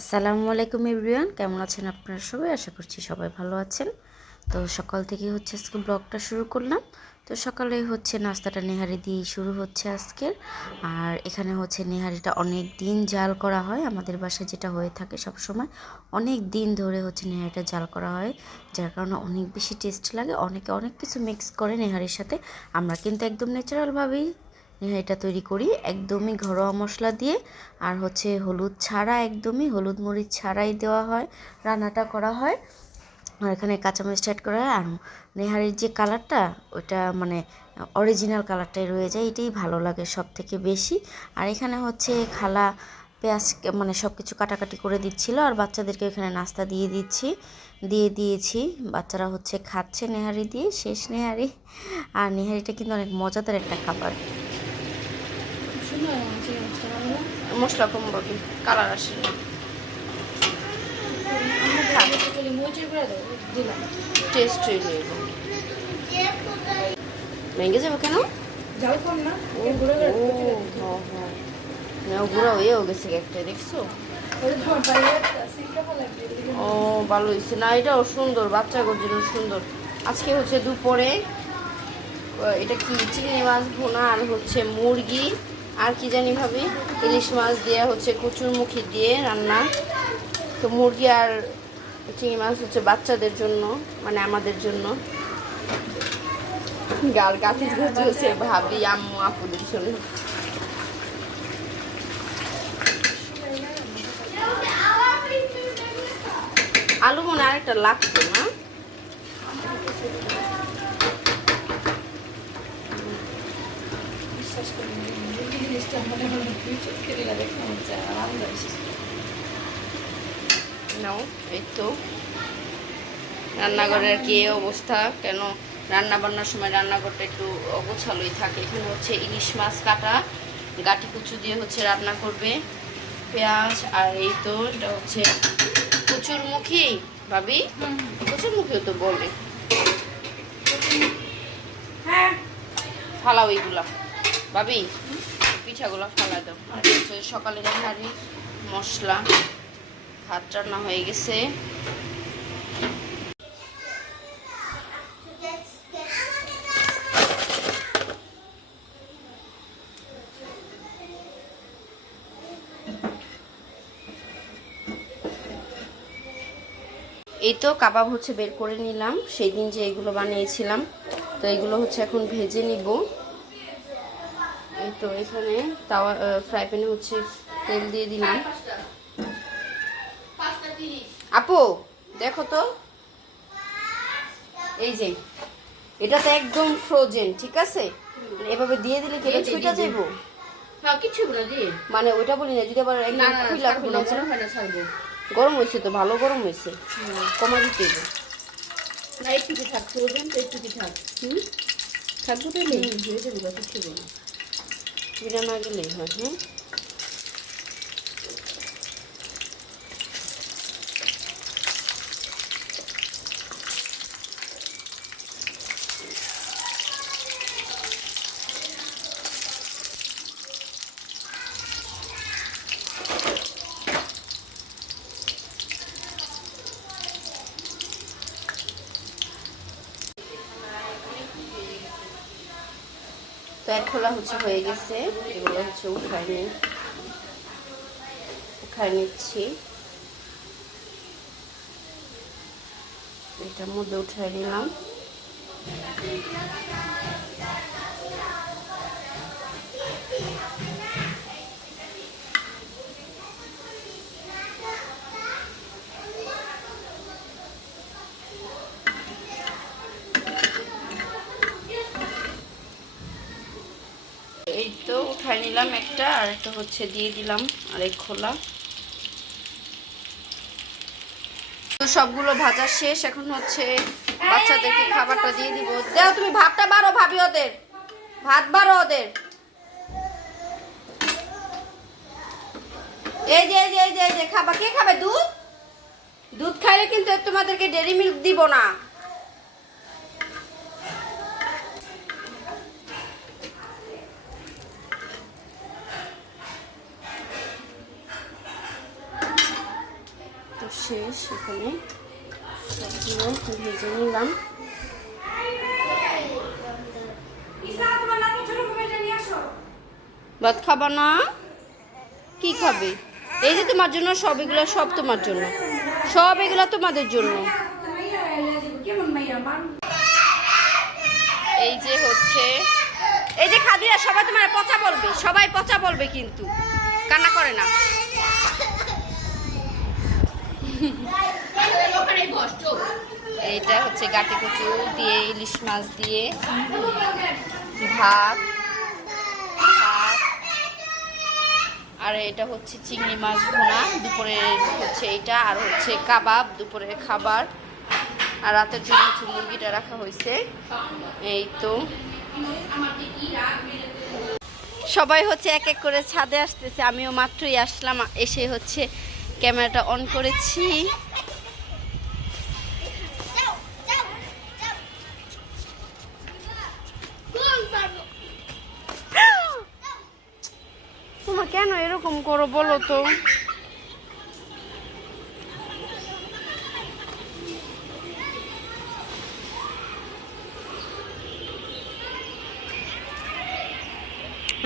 আসসালামু আলাইকুম এভরিওয়ান, কেমন আছেন আপনারা সবাই? আশা করছি সবাই ভালো আছেন। তো সকাল থেকে হচ্ছে আজকে ব্লগটা শুরু করলাম। তো সকালে হচ্ছে নাস্তাটা নেহারি দিয়ে শুরু হচ্ছে আজকের। আর এখানে হচ্ছে নেহারিটা অনেক দিন জাল করা হয়। আমাদের বাসায় যেটা হয়ে থাকে সব সময় অনেক দিন ধরে হচ্ছে নেহারিটা জাল করা হয়। যার কারণে অনেক বেশি টেস্ট লাগে। অনেকে অনেক কিছু মিক্স করে নেহারির সাথে। আমরা কিন্তু একদম ন্যাচারালভাবেই এটা তৈরি করি একদমই ঘরোয়া মশলা দিয়ে। আর হচ্ছে হলুদ ছাড়া একদমই হলুদ মরিচ ছাড়াই দেওয়া হয়, রান্নাটা করা হয়। আর এখানে কাঁচামরিচ অ্যাড করা হয়। আর নেহারির যে কালারটা, ওটা মানে অরিজিনাল কালারটাই রয়ে যায়, এটাই ভালো লাগে সব থেকে বেশি। আর এখানে হচ্ছে খালা পেঁয়াজ মানে সব কিছু কাটাকাটি করে দিচ্ছিল। আর বাচ্চাদেরকে এখানে নাস্তা দিয়ে দিচ্ছি, দিয়ে দিয়েছি। বাচ্চারা হচ্ছে খাচ্ছে নেহারি দিয়ে, শেষ নেহারি। আর নেহারিটা কিন্তু অনেক মজাদার একটা খাবার। মশলা কম পাবি কালার আসে। টেস্ট ভেঙে যাবে কেন? গেছে দেখছ? ও, ভালো হয়েছে। না সুন্দর সুন্দর। আজকে হচ্ছে দুপুরে এটা কি, চিংড়ি মাছ ভুনা আর হচ্ছে মুরগি। আর কি জানি ভাবি, ইলিশ মাছ দিয়ে হচ্ছে কচুরমুখী দিয়ে রান্না। তো মুরগি আর চিংড়ি মাছ হচ্ছে বাচ্চাদের জন্য মানে আমাদের জন্য। গার গাছে হচ্ছে ভাবি, আম্মু আপুদের জন্য আলু মনে আরেকটা লাগতো না। নাও এই তো। রান্নাঘরের কি অবস্থা? কেন রান্না বান্নার সময় রান্নাঘরটা একটু অগোছালোই থাকে। এখানে হচ্ছে ইলিশ মাছ কাটা গাটি কুচু দিয়ে হচ্ছে রান্না করবে। পেঁয়াজ আর এই তো এটা হচ্ছে কচুরমুখী। ভাবি? কচুরমুখীও তো বলে। হ্যাঁ। ফালাও এইগুলা। ভাবি? পিঠাগুলো ফালা দাও আর হচ্ছে সকালে হাড়ি, মশলা, ভাত রান্না হয়ে গেছে। এই তো কাবাব হচ্ছে বের করে নিলাম। সেই দিন যে এগুলো বানিয়েছিলাম, তো এগুলো হচ্ছে এখন ভেজে নিব। তো এখানে তাওয়া ফ্রাই প্যানে হচ্ছে তেল দিয়ে দিলাম। আপু দেখো তো। এই যে এটা তো একদম ফ্রোজেন ঠিক আছে? মানে এভাবে দিয়ে দিলে কি এটা ছুঁটা যাইবো? হ্যাঁ কিছু না দিয়ে মানে ওইটা বলি না যদি আবার খুইলা খুইলা ছাড়বো। গরম হয়েছে তো ভালো গরম হয়েছে। কমা দিতে হবে। না একটু থাক ফ্রোজেন তো একটু থাক। হুম? থাকব হুম। হয়ে যাবে কিছু না। বিনা না গেলেই হয় হ্যাঁ এক খোলা হচ্ছে, হয়ে গেছে। এগুলো হচ্ছে উঠায় নিই উঠায় নিচ্ছি। এটার মধ্যে উঠায় নিলাম। Thank তো উঠাই নিলাম একটা আর একটা হচ্ছে দিয়ে দিলাম আরেক খোলা। তো সবগুলো ভাজা শেষ এখন হচ্ছে বাচ্চাদেরকে খাবারটা দিয়ে দিব। দাও তুমি ভাতটা বারো ভাবি ওদের। ভাত বারো ওদের। এই যে এই যে এই যে এই যে খাবা কে খাবে? দুধ? দুধ খাইলে কিন্তু তোমাদেরকে ডেরি মিল্ক দিব না তো শেষ এখানে সবগুলো ভেজে নিলাম। ভাত খাবা না? কি খাবে? এই যে তোমার জন্য সব এগুলো, সব তোমার জন্য। সব এগুলো তোমাদের জন্য। এই যে হচ্ছে, এই যে খাদিরা সবাই তোমার পচা বলবে, সবাই পচা বলবে কিন্তু। কান্না করে না। এইটা হচ্ছে গাটি কচু দিয়ে, ইলিশ মাছ দিয়ে, ভাত ভাত। আর এটা হচ্ছে চিংড়ি মাছ ভুনা দুপুরের হচ্ছে এইটা, আর হচ্ছে কাবাব, দুপুরের খাবার। আর রাতের জন্য হচ্ছে মুরগিটা রাখা হয়েছে। এই তো। সবাই হচ্ছে এক এক করে ছাদে আসতেছে, আমিও মাত্রই আসলাম, এসে হচ্ছে ক্যামেরাটা অন করেছি। তোমার কেন এরকম করো বলো তো?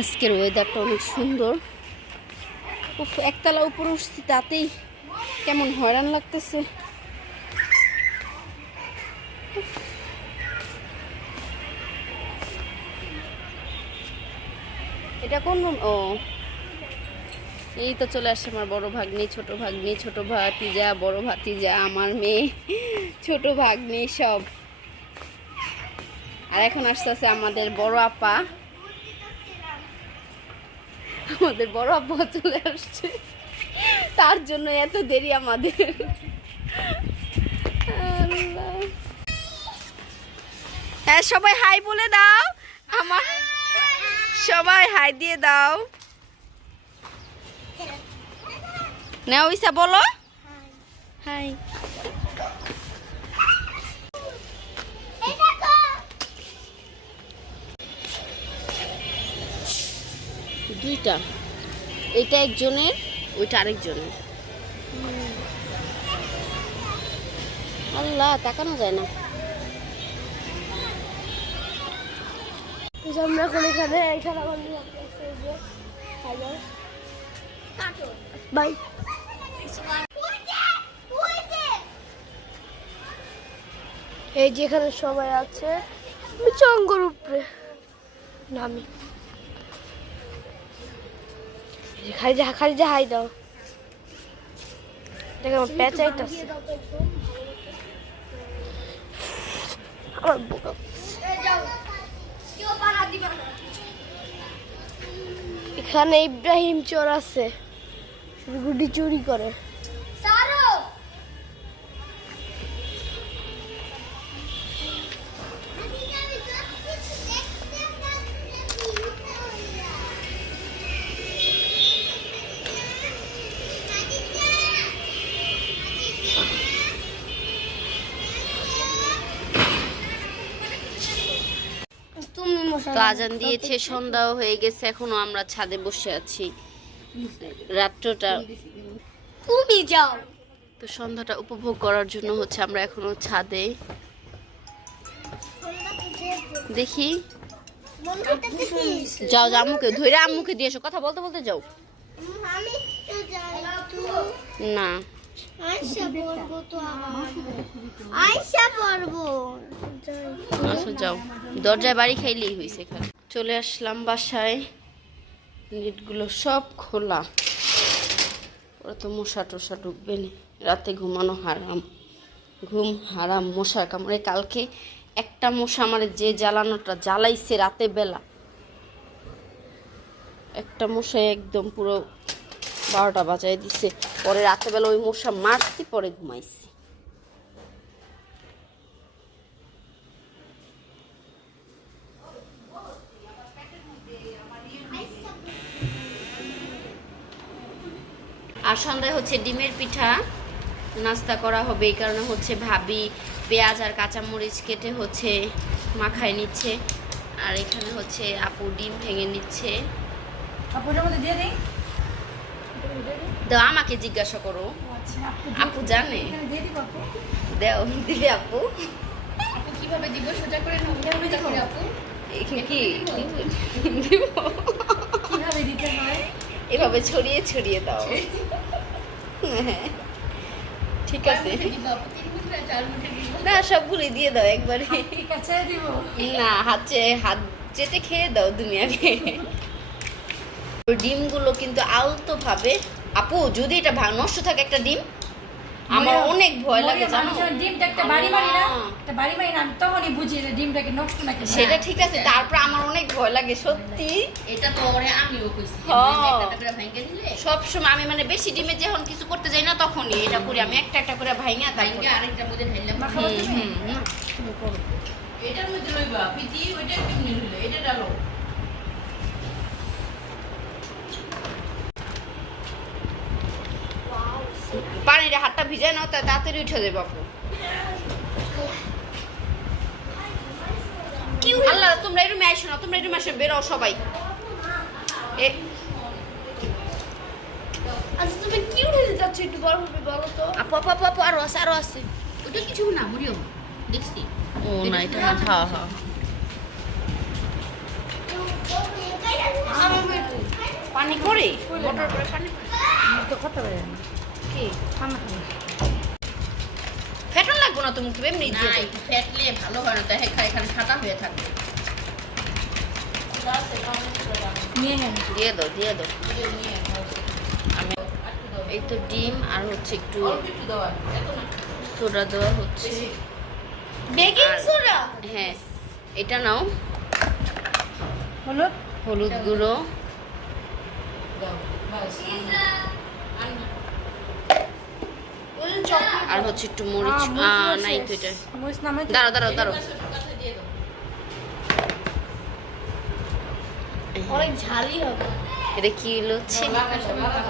আজকের ওয়েদারটা অনেক সুন্দর। উফ, একতলা উপরে উঠছি, তাতেই কেমন হয়রান লাগতেছে। এটা কোন? ও। এই তো চলে আসছে আমার বড় ভাগ্নি, ছোট ভাগ্নি, ছোট ভাতিজা, বড় ভাতিজা, আমার মেয়ে, ছোট ভাগ্নি সব। আর এখন আসতে আছে আমাদের বড় আপা। আমাদের বড় আপা চলে আসছে। তার জন্য এত দেরি আমাদের। হ্যাঁ সবাই হাই বলে দাও। আমার সবাই হাই দিয়ে দাও। নাও ইসা বলো। হাই। দুইটা। এটা একজনের, ওইটা আরেকজনের। আল্লাহ, তাকানো যায় না। আমরা এখন বাই এই যেখানে সবাই আছে, আমি চঙ্গর উপরে নামি। খালি যা খালি যা হাই দাও। দেখো আমার পেঁচাইতেছে আমার বুকা। এখানে ইব্রাহিম চোর আছে। গুডি চুরি করে। তো আজান দিয়েছে সন্ধ্যাও হয়ে গেছে এখনও আমরা ছাদে বসে আছি। রাত্রটা তুমি যাও। তো সন্ধ্যাটা উপভোগ করার জন্য হচ্ছে আমরা এখনও ছাদে। দেখি। যাও যাও আম্মুকে ধরে আম্মুকে দিয়ে এসো কথা বলতে বলতে যাও। না। দরজায় বাড়ি খাইলেই হয়েছে চলে আসলাম বাসায়। নেটগুলো সব খোলা। ওরা তো মশা টশা ঢুকবে না। রাতে ঘুমানো হারাম। ঘুম হারাম, মশার কামড়ে। কালকে একটা মশা আমার যে জ্বালানোটা জ্বালাইছে রাতে বেলা। একটা মশাই একদম পুরো বারোটা বাজায় দিছে। পরে রাতে বেলা ওই মশা মারছি পরে ঘুমাইছি। আর সন্ধ্যায় হচ্ছে ডিমের পিঠা। নাস্তা করা হবে, এই কারণে হচ্ছে ভাবি পেঁয়াজ আর কাঁচামরিচ কেটে হচ্ছে মাখায় নিচ্ছে। আর এখানে হচ্ছে আপু ডিম ভেঙে নিচ্ছে। কাপড়ের মধ্যে দিয়ে দিই। তো আমাকে জিজ্ঞাসা করো। আপু জানে? দেও দিবে আপু। কীভাবে দিব সোজা করে আপু? কি? কীভাবে দিতে হয়? এভাবে ছড়িয়ে ছড়িয়ে দাও। হ্যাঁ। ঠিক আছে। না সবগুলি দিয়ে দাও একবারে। না হাত হাত চেটে খেয়ে দাও দুনিয়াকে ডিমগুলো কিন্তু আলতো ভাবে আপু যদি এটা ভাঙ নষ্ট থাকে একটা ডিম আমার অনেক ভয় লাগে জানো? ডিমটা একটা বাড়ি মারি না? একটা বাড়ি মারি না আমি তখনই বুঝি যে ডিমটাকে নষ্ট নাকি। সেটা ঠিক আছে তারপর আমার অনেক ভয় লাগে সত্যি। এটা তো ওরে আমিও কইছি। একটা একটা করে ভাঙে দিলে? সব সময় আমি মানে বেশি ডিমে যখন কিছু করতে যাই না তখনই এটা করি আমি একটা একটা করে ভাঙা তাই ভাঙে আরেকটা মধ্যে ঢাইলাম এটার মধ্যে লইবা পিটি ওইটা কেমনে লইলে এটা ডালো পানিটা হাতটা ভিজায় নাও তা তাড়াতাড়ি উঠে যাবে বাপু। আল্লাহ তোমরা একটু ম্যাশ না তোমরা বেরো সবাই। আচ্ছা তুমি কি উঠে যাচ্ছ একটু বড় হবে বলো তো? আপু আপু আপু আপু আরও আছে আরও আছে। ওটা কিছু না দেখছি। ও না এটা না হ্যাঁ হ্যাঁ পানি করে মোটর করে পানি করে তো কথা বলি না। কি? ফেটন লাগবো না তুমি এমনি না। একটু ফেটলে ভালো হয় না তাই ঠাটা হয়ে থাকবে। দিয়ে দাও দিয়ে দাও। আমি এই তো ডিম আর হচ্ছে একটু সোডা দেওয়া হচ্ছে। Baking soda? হ্যাঁ এটা নাও। হলুদ? হলুদ গুঁড়ো। দাও বাস। আর হচ্ছে একটু মরিচ। নাই তো এটা। মরিচ নামে দাঁড়াও দাঁড়াও দাঁড়াও। কথা দিয়ে দাও অনেক ঝালই হবে। এটা কি হচ্ছে লাগা সব লাগা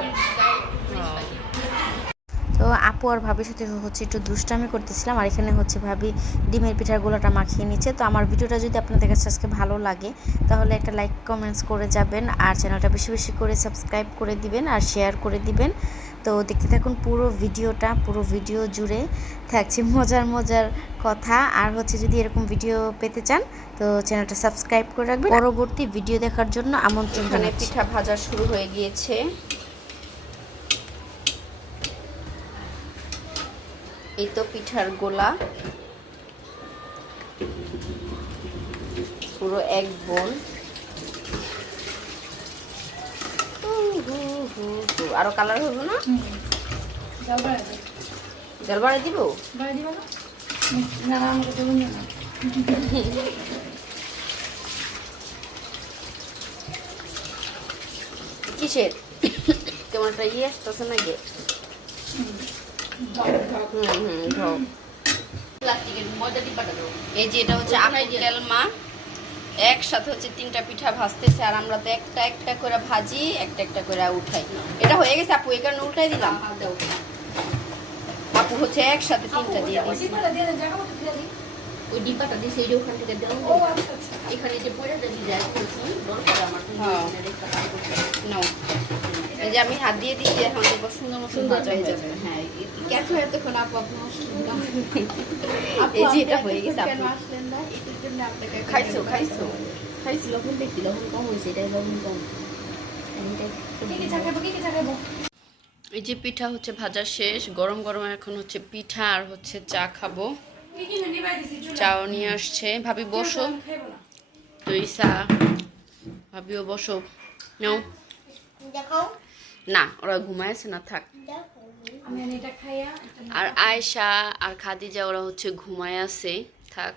তো আপু আর ভাবির সাথে হচ্ছে একটু দুষ্টামি করতেছিলাম আর এখানে হচ্ছে ভাবি ডিমের পিঠার গোলাটা মাখিয়ে নিচ্ছে। তো আমার ভিডিওটা যদি আপনাদের কাছে আজকে ভালো লাগে তাহলে একটা লাইক কমেন্টস করে যাবেন আর চ্যানেলটা বেশি বেশি করে সাবস্ক্রাইব করে দিবেন আর শেয়ার করে দিবেন। তো দেখতে থাকুন পুরো ভিডিওটা পুরো ভিডিও জুড়ে থাকছে মজার মজার কথা। আর হচ্ছে যদি এরকম ভিডিও পেতে চান তো চ্যানেলটা সাবস্ক্রাইব করে রাখবেন। পরবর্তী ভিডিও দেখার জন্য আমন্ত্রণ এখানে পিঠা ভাজা শুরু হয়ে গিয়েছে। এই তো পিঠার গোলা। পুরো এক বোল হু, হু, হু, হু। আরও কালার হলো না জল দিব বাড়া দিব না হুম, না না আমাকে দেবো না কিসের কেমন একটা ইয়ে আসতেছে নাকি হুম হুম দাও এই যে এটা হচ্ছে আপেল তেলমা একসাথে হচ্ছে তিনটা পিঠা ভাজতেছে আর আমরা তো একটা একটা করে ভাজি একটা একটা করে উঠাই। এটা হয়ে গেছে আপু এই কারণে উঠাই দিলাম। আপু হচ্ছে একসাথে তিনটা দিয়ে দিয়েছি। দিয়ে দিয়ে দিই। ওই ডিব্বাটা দিছে এই ওখান থেকে দাও ও আচ্ছা আচ্ছা। এখানে যে পড়ে যায় দরকার আমার। হ্যাঁ। নাও। এই যে আমি হাত দিয়ে দিচ্ছি এখন দেখব সুন্দর মতো ভাজা হয়ে যাবে। হ্যাঁ কেন এতক্ষণ আপু আপু এই যে এটা হয়ে গেছে আপু আসলেন না এটার জন্য আপনাকে খাইছো খাইছো। খাইছি। লবণ দেখি লবণ কম হয়েছে এটাই লবণ কম। কি কি চা খাব কি কি চা খাব এই যে পিঠা হচ্ছে ভাজা শেষ গরম গরম এখন হচ্ছে পিঠা আর হচ্ছে চা খাব। চাও নিয়ে আসছে। ভাবি বসো। তুই চা ভাবিও বসো। নাও। দেখাও না ওরা ঘুমাইছে না থাক। আর নিয়ে- আর খাদিজা ওরা হচ্ছে ঘুমায় আছে থাক।